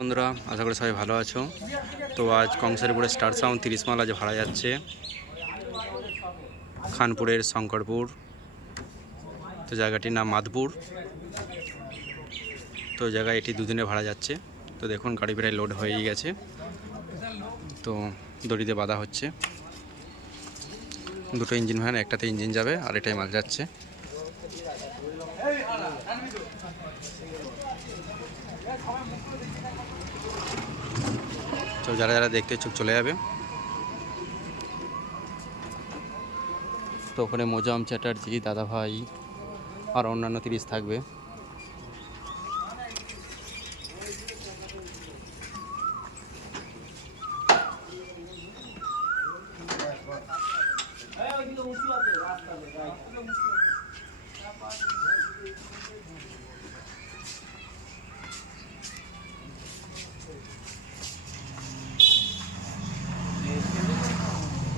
বন্ধুরা, আশা করি সবাই ভালো আছো। তো আজ কংসারপুরের স্টার সাউন্ড তিরিশ মাল আজ ভাড়া যাচ্ছে, খানপুরের শঙ্করপুর, তো জায়গাটির নাম মাধপুর তো জায়গায় এটি দুদিনে ভাড়া যাচ্ছে। তো দেখুন, গাড়ি প্রায় লোড হয়েই গেছে। তো দড়িতে বাঁধা হচ্ছে। দুটো ইঞ্জিন ভ্যান একটাতে ইঞ্জিন যাবে, আর এটাই মাল যাচ্ছে। তো যারা যারা দেখতে ইচ্ছুক চলে যাবে। তো ওখানে মোজাম চ্যাটার্জি দাদা ভাই আর অন্যান্য তিরিশ থাকবে একটু বেলবালা এখন খোলা এতটা গাড়িটা ধরে এতটা বলছি শোনো না একদম ছোট গাড়িটা এই গাড়িটা তুমি ধরো আমি বলছি বক্সটাকে তো এখানে করতে পারবে না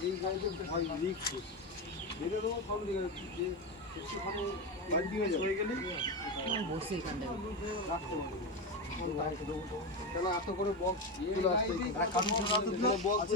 এই গাড়িতে ভয় রিক্স দেখে দেবো ফর্ম দিয়ে যে একটুখানি বাড়ি দিয়ে হয়ে গেলে বসে এখানটায় রাখতে পারব কেন এত করে বক্স চলে বক্স